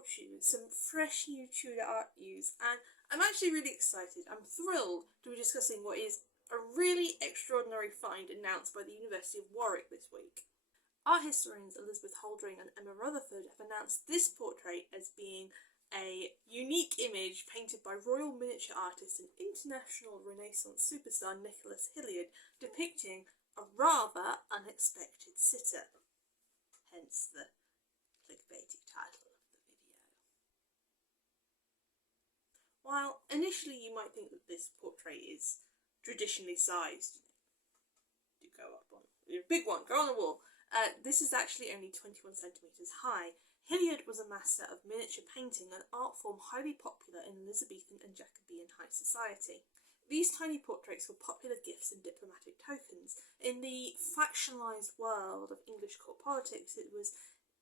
brought you some fresh new Tudor art news, and I'm actually really excited. I'm thrilled to be discussing what is a really extraordinary find announced by the University of Warwick this week. Art historians Elizabeth Holdring and Emma Rutherford have announced this portrait as being a unique image painted by royal miniature artist and international Renaissance superstar Nicholas Hilliard, depicting a rather unexpected sitter. Hence the clickbaity title of the video. While initially you might think that this portrait is traditionally sized, do go up on a big one, go on the wall. This is actually only 21 centimetres high. Hilliard was a master of miniature painting, an art form highly popular in Elizabethan and Jacobean high society. These tiny portraits were popular gifts and diplomatic tokens. In the factionalised world of English court politics, it was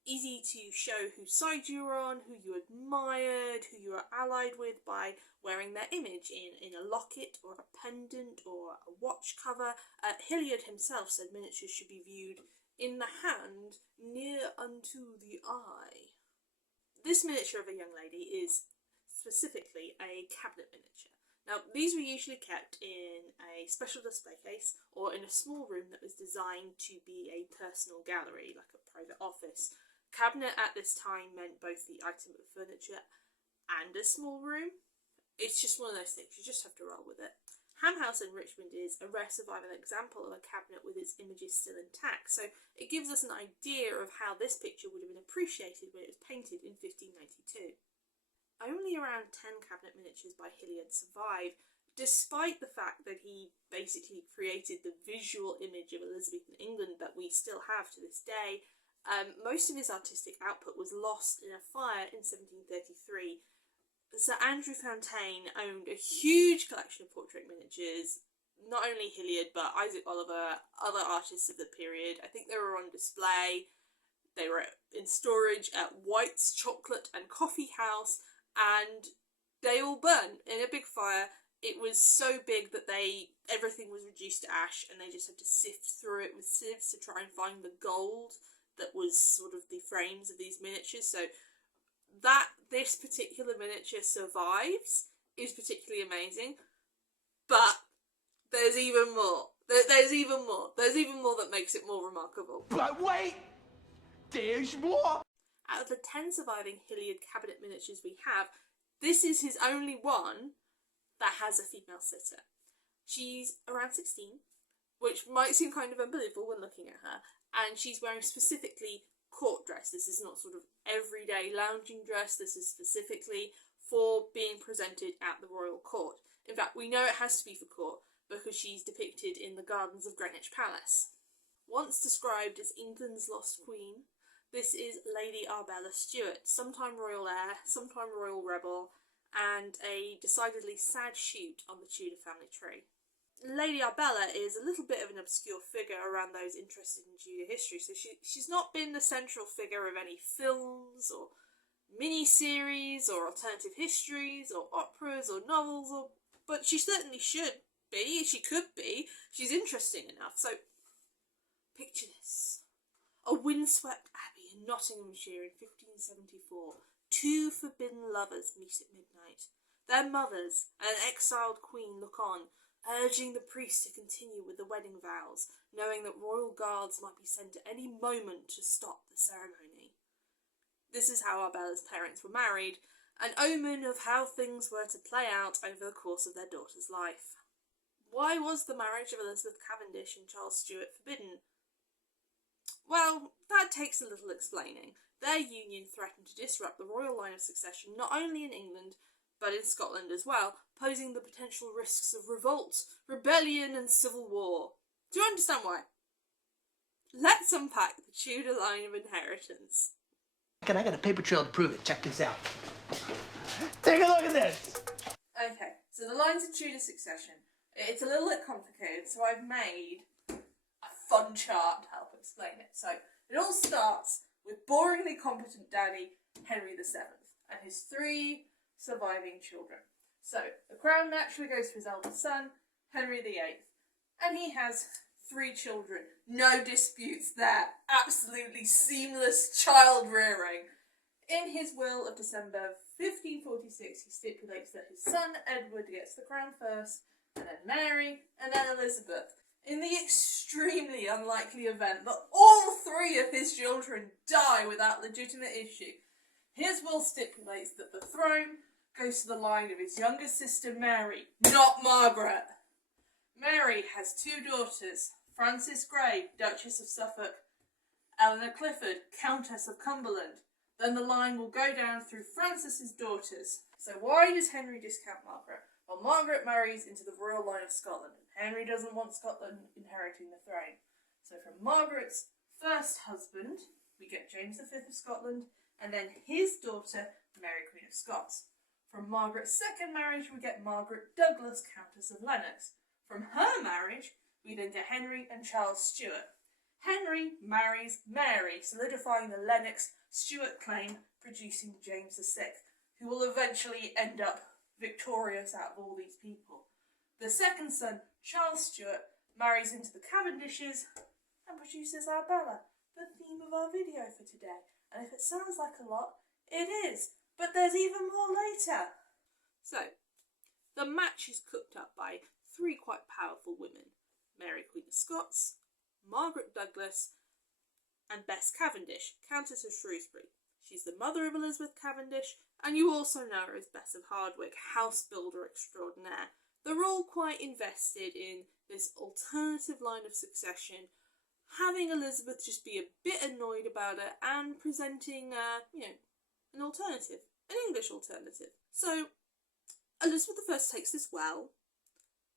easy to show whose side you were on, who you admired, who you were allied with by wearing their image in a locket or a pendant or a watch cover. Hilliard himself said miniatures should be viewed in the hand, near unto the eye. This miniature of a young lady is specifically a cabinet miniature. Now, these were usually kept in a special display case or in a small room that was designed to be a personal gallery, like a private office. Cabinet at this time meant both the item of furniture and a small room. It's just one of those things, you just have to roll with it. Ham House in Richmond is a rare surviving example of a cabinet with its images still intact, so it gives us an idea of how this picture would have been appreciated when it was painted in 1592. Only around 10 cabinet miniatures by Hilliard survive, despite the fact that he basically created the visual image of Elizabethan England that we still have to this day. Most of his artistic output was lost in a fire in 1733. Sir Andrew Fontaine owned a huge collection of portrait miniatures, not only Hilliard but Isaac Oliver, other artists of the period. I think they were on display. They were in storage at White's Chocolate and Coffee House, and they all burned in a big fire. It was so big that everything was reduced to ash, and they just had to sift through it with sieves to try and find the gold that was sort of the frames of these miniatures. So that this particular miniature survives is particularly amazing, but there's even more. There's even more. There's even more that makes it more remarkable. But wait! There's more! Out of the 10 surviving Hilliard cabinet miniatures we have, this is his only one that has a female sitter. She's around 16, which might seem kind of unbelievable when looking at her, and she's wearing specifically court dress. This is not sort of everyday lounging dress. This is specifically for being presented at the royal court. In fact, we know it has to be for court because she's depicted in the gardens of Greenwich Palace. Once described as England's lost queen, this is Lady Arbella Stewart, sometime royal heir, sometime royal rebel, and a decidedly sad shoot on the Tudor family tree. Lady Arbella is a little bit of an obscure figure around those interested in Tudor history, so she's not been the central figure of any films or mini-series or alternative histories or operas or novels, but she certainly should be, she could be. She's interesting enough. So picture this. A windswept abbey in Nottinghamshire in 1574. Two forbidden lovers meet at midnight. Their mothers and an exiled queen look on, urging the priest to continue with the wedding vows, knowing that royal guards might be sent at any moment to stop the ceremony. This is how Arbella's parents were married, an omen of how things were to play out over the course of their daughter's life. Why was the marriage of Elizabeth Cavendish and Charles Stewart forbidden? Well, that takes a little explaining. Their union threatened to disrupt the royal line of succession not only in England, but in Scotland as well, posing the potential risks of revolt, rebellion and civil war. Do you understand why? Let's unpack the Tudor line of inheritance. And I got a paper trail to prove it. Check this out. Take a look at this! Okay, so the lines of Tudor succession. It's a little bit complicated, so I've made a fun chart to help explain it. So it all starts with boringly competent daddy Henry VII and his 3 surviving children. So the crown naturally goes to his eldest son, Henry VIII, and he has 3 children. No disputes there. Absolutely seamless child rearing. In his will of December 1546, he stipulates that his son Edward gets the crown first, and then Mary, and then Elizabeth. In the extremely unlikely event that all three of his children die without legitimate issue, his will stipulates that the throne goes to the line of his younger sister Mary, not Margaret. Mary has two daughters, Frances Grey, Duchess of Suffolk, Eleanor Clifford, Countess of Cumberland. Then the line will go down through Frances's daughters. So why does Henry discount Margaret? Well, Margaret marries into the royal line of Scotland, and Henry doesn't want Scotland inheriting the throne. So from Margaret's first husband, we get James V of Scotland, and then his daughter, Mary Queen of Scots. From Margaret's second marriage, we get Margaret Douglas, Countess of Lennox. From her marriage, we then get Henry and Charles Stewart. Henry marries Mary, solidifying the Lennox-Stewart claim, producing James VI, who will eventually end up victorious out of all these people. The second son, Charles Stewart, marries into the Cavendishes and produces Arbella, the theme of our video for today. And if it sounds like a lot, it is, but there's even more later. So, the match is cooked up by three quite powerful women: Mary Queen of Scots, Margaret Douglas, and Bess Cavendish, Countess of Shrewsbury. She's the mother of Elizabeth Cavendish, and you also know her as Bess of Hardwicke, house builder extraordinaire. They're all quite invested in this alternative line of succession, having Elizabeth just be a bit annoyed about it and presenting, an alternative, an English alternative. So, Elizabeth I takes this well.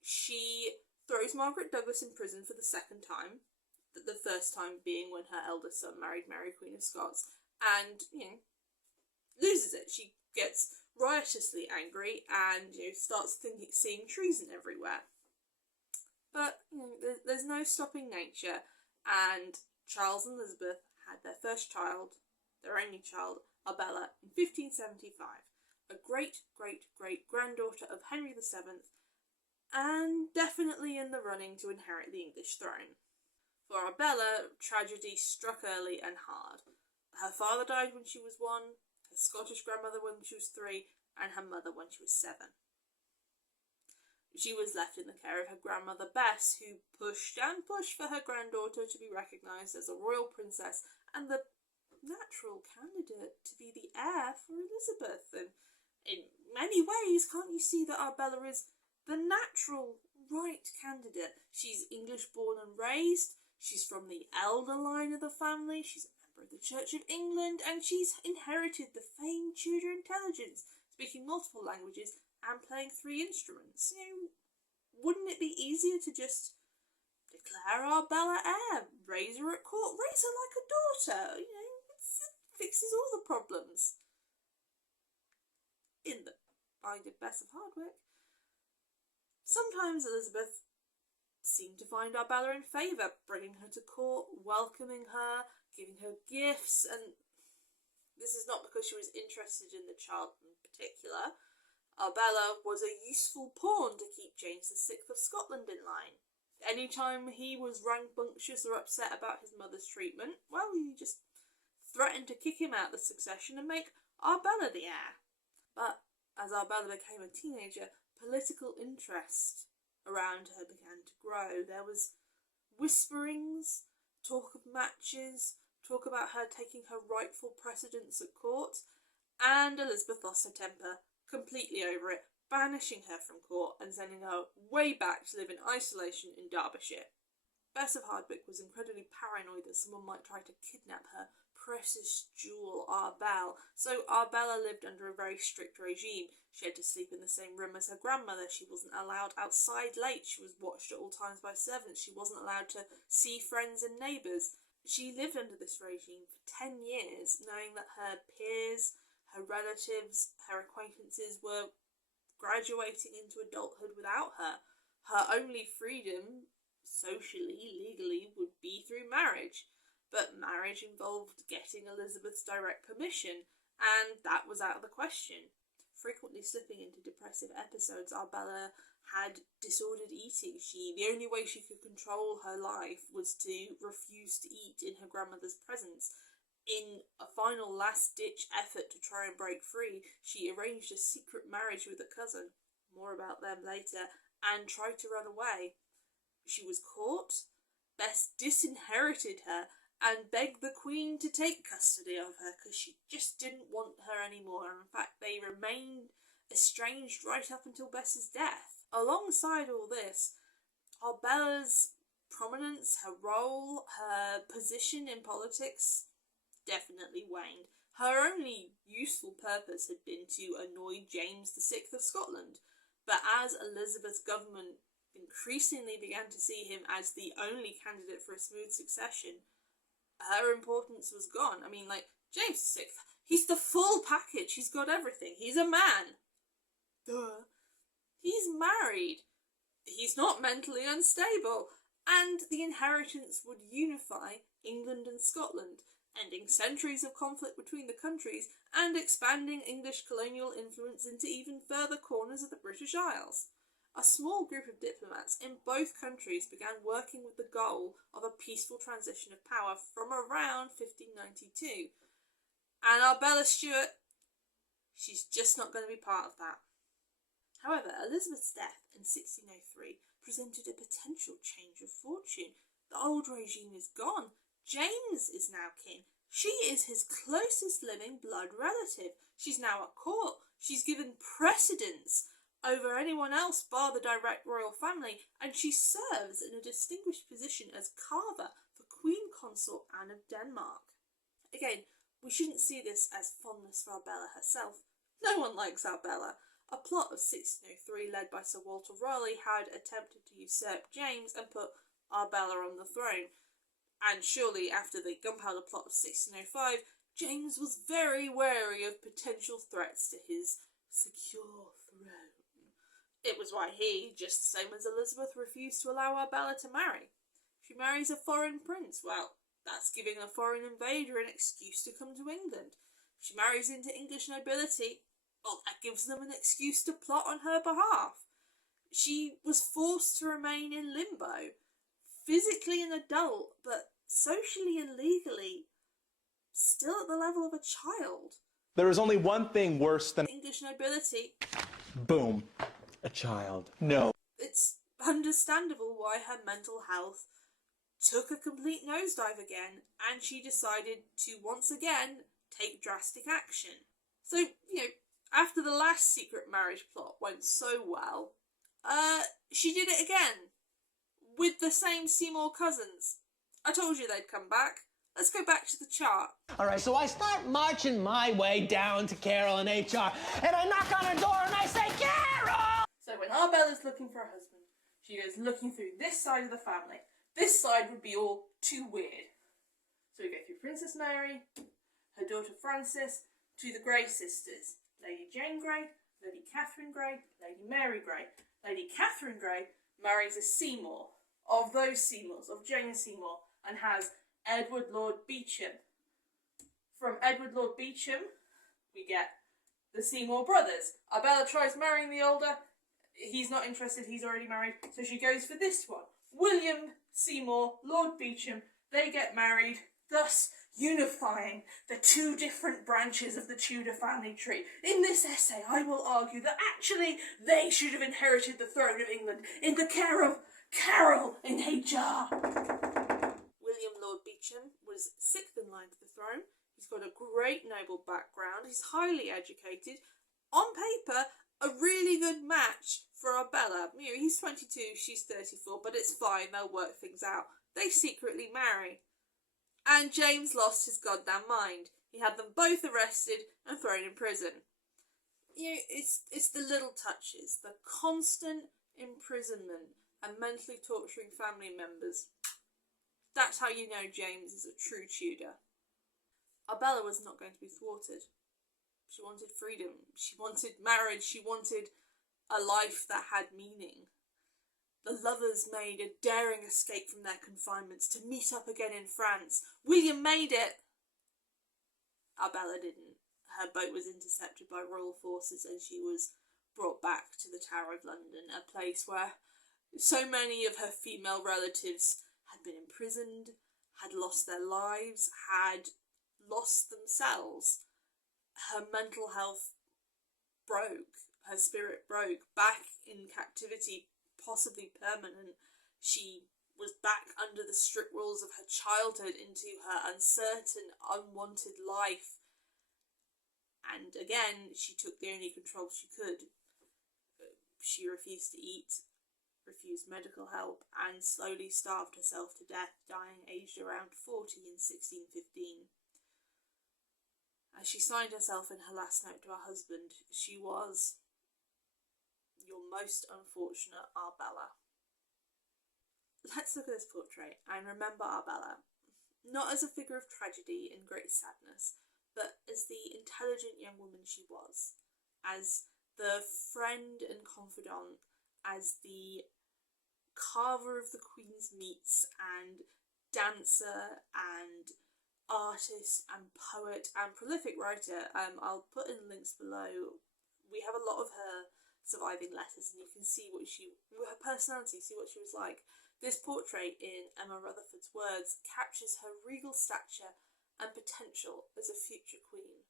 She throws Margaret Douglas in prison for the second time, the first time being when her eldest son married Mary Queen of Scots, and, loses it. She gets riotously angry and, starts seeing treason everywhere. But, there's no stopping nature, and Charles and Elizabeth had their first child, their only child, Arbella, in 1575, a great-great-great-granddaughter of Henry VII, and definitely in the running to inherit the English throne. For Arbella, tragedy struck early and hard. Her father died when she was 1, her Scottish grandmother when she was 3, and her mother when she was 7. She was left in the care of her grandmother Bess, who pushed and pushed for her granddaughter to be recognised as a royal princess and the natural candidate to be the heir for Elizabeth. And in many ways, can't you see that Arbella is the natural right candidate? She's English born and raised, she's from the elder line of the family, she's a member of the Church of England, and she's inherited the famed Tudor intelligence, speaking multiple languages and playing 3 instruments. Wouldn't it be easier to just declare Arbella heir, raise her at court, raise her like a daughter? It fixes all the problems. In the mind of Bess of Hardwicke, sometimes Elizabeth seemed to find Arbella in favour, bringing her to court, welcoming her, giving her gifts, and this is not because she was interested in the child in particular. Arbella was a useful pawn to keep James VI of Scotland in line. Anytime he was rambunctious or upset about his mother's treatment, well, he just threatened to kick him out of the succession and make Arbella the heir. But as Arbella became a teenager, political interest around her began to grow. There was whisperings, talk of matches, talk about her taking her rightful precedence at court, and Elizabeth lost her temper completely over it, banishing her from court and sending her way back to live in isolation in Derbyshire. Bess of Hardwicke was incredibly paranoid that someone might try to kidnap her precious jewel Arbella, so Arbella lived under a very strict regime. She had to sleep in the same room as her grandmother, she wasn't allowed outside late, she was watched at all times by servants, she wasn't allowed to see friends and neighbours. She lived under this regime for 10 years, knowing that her peers, her relatives, her acquaintances were graduating into adulthood without her. Her only freedom, socially, legally, would be through marriage. But marriage involved getting Elizabeth's direct permission, and that was out of the question. Frequently slipping into depressive episodes, Arbella had disordered eating. The only way she could control her life was to refuse to eat in her grandmother's presence. In a final last-ditch effort to try and break free, she arranged a secret marriage with a cousin, more about them later, and tried to run away. She was caught. Bess disinherited her and begged the Queen to take custody of her because she just didn't want her anymore. And in fact, they remained estranged right up until Bess's death. Alongside all this, Arbella's prominence, her role, her position in politics definitely waned. Her only useful purpose had been to annoy James VI of Scotland, but as Elizabeth's government increasingly began to see him as the only candidate for a smooth succession, her importance was gone. I mean, like, James VI, he's the full package, he's got everything, he's a man. Duh. He's married, he's not mentally unstable, and the inheritance would unify England and Scotland, ending centuries of conflict between the countries and expanding English colonial influence into even further corners of the British Isles. A small group of diplomats in both countries began working with the goal of a peaceful transition of power from around 1592. And Arbella Stewart, she's just not going to be part of that. However, Elizabeth's death in 1603 presented a potential change of fortune. The old regime is gone. James is now king. She is his closest living blood relative. She's now at court. She's given precedence over anyone else bar the direct royal family, and she serves in a distinguished position as carver for Queen Consort Anne of Denmark. Again, we shouldn't see this as fondness for Arbella herself. No one likes Arbella. A plot of 1603 led by Sir Walter Raleigh had attempted to usurp James and put Arbella on the throne. And surely after the Gunpowder Plot of 1605, James was very wary of potential threats to his secure throne. It was why he, just the same as Elizabeth, refused to allow Arbella to marry. She marries a foreign prince. Well, that's giving a foreign invader an excuse to come to England. She marries into English nobility. Well, that gives them an excuse to plot on her behalf. She was forced to remain in limbo, physically an adult, but socially and legally still at the level of a child. There is only one thing worse than English nobility. Boom. A child. No. It's understandable why her mental health took a complete nosedive again, and she decided to once again take drastic action. So, after the last secret marriage plot went so well, she did it again with the same Seymour cousins. I told you they'd come back. Let's go back to the chart. All right, so I start marching my way down to Carol and HR, and I knock on her door and I say, Carol! So when Arbella's looking for a husband, she goes looking through this side of the family. This side would be all too weird. So we go through Princess Mary, her daughter Frances, to the Grey sisters. Lady Jane Grey, Lady Catherine Grey, Lady Mary Grey. Lady Catherine Grey marries a Seymour, of those Seymours, of Jane Seymour, and has Edward Lord Beauchamp. From Edward Lord Beauchamp, we get the Seymour brothers. Arbella tries marrying the older. He's not interested, he's already married, so she goes for this one. William Seymour, Lord Beauchamp, they get married, thus unifying the two different branches of the Tudor family tree. In this essay, I will argue that actually they should have inherited the throne of England in the care of Carol in HR. William Lord Beauchamp was sixth in line to the throne. He's got a great noble background. He's highly educated. On paper, a really good match for Arbella. He's 22, she's 34, but it's fine, they'll work things out. They secretly marry. And James lost his goddamn mind. He had them both arrested and thrown in prison. It's the little touches, the constant imprisonment and mentally torturing family members. That's how you know James is a true Tudor. Arbella was not going to be thwarted. She wanted freedom, she wanted marriage, she wanted a life that had meaning. The lovers made a daring escape from their confinements to meet up again in France. William made it. Arbella didn't. Her boat was intercepted by royal forces and she was brought back to the Tower of London, a place where so many of her female relatives had been imprisoned, had lost their lives, had lost themselves. Her mental health broke, her spirit broke, back in captivity, possibly permanent. She was back under the strict rules of her childhood into her uncertain, unwanted life. And again, she took the only control she could. She refused to eat, refused medical help, and slowly starved herself to death, dying aged around 40 in 1615. As she signed herself in her last note to her husband, she was your most unfortunate Arbella. Let's look at this portrait and remember Arbella, not as a figure of tragedy and great sadness, but as the intelligent young woman she was, as the friend and confidant, as the carver of the Queen's meats and dancer and artist and poet and prolific writer. I'll put in links below. We have a lot of her surviving letters, and you can see her personality, see what she was like. This portrait, in Emma Rutherford's words, captures her regal stature and potential as a future queen.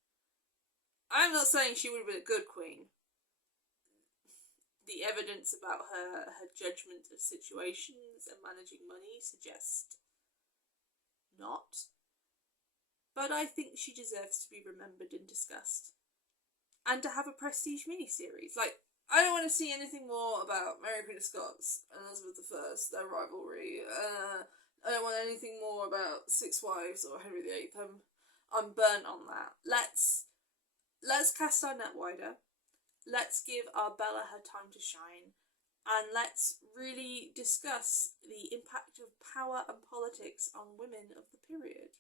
I'm not saying she would have been a good queen. The evidence about her judgment of situations and managing money suggest not. But I think she deserves to be remembered and discussed. And to have a prestige miniseries. I don't want to see anything more about Mary Queen of Scots and Elizabeth I, their rivalry. I don't want anything more about Six Wives or Henry VIII. I'm burnt on that. Let's cast our net wider. Let's give Arbella her time to shine. And let's really discuss the impact of power and politics on women of the period.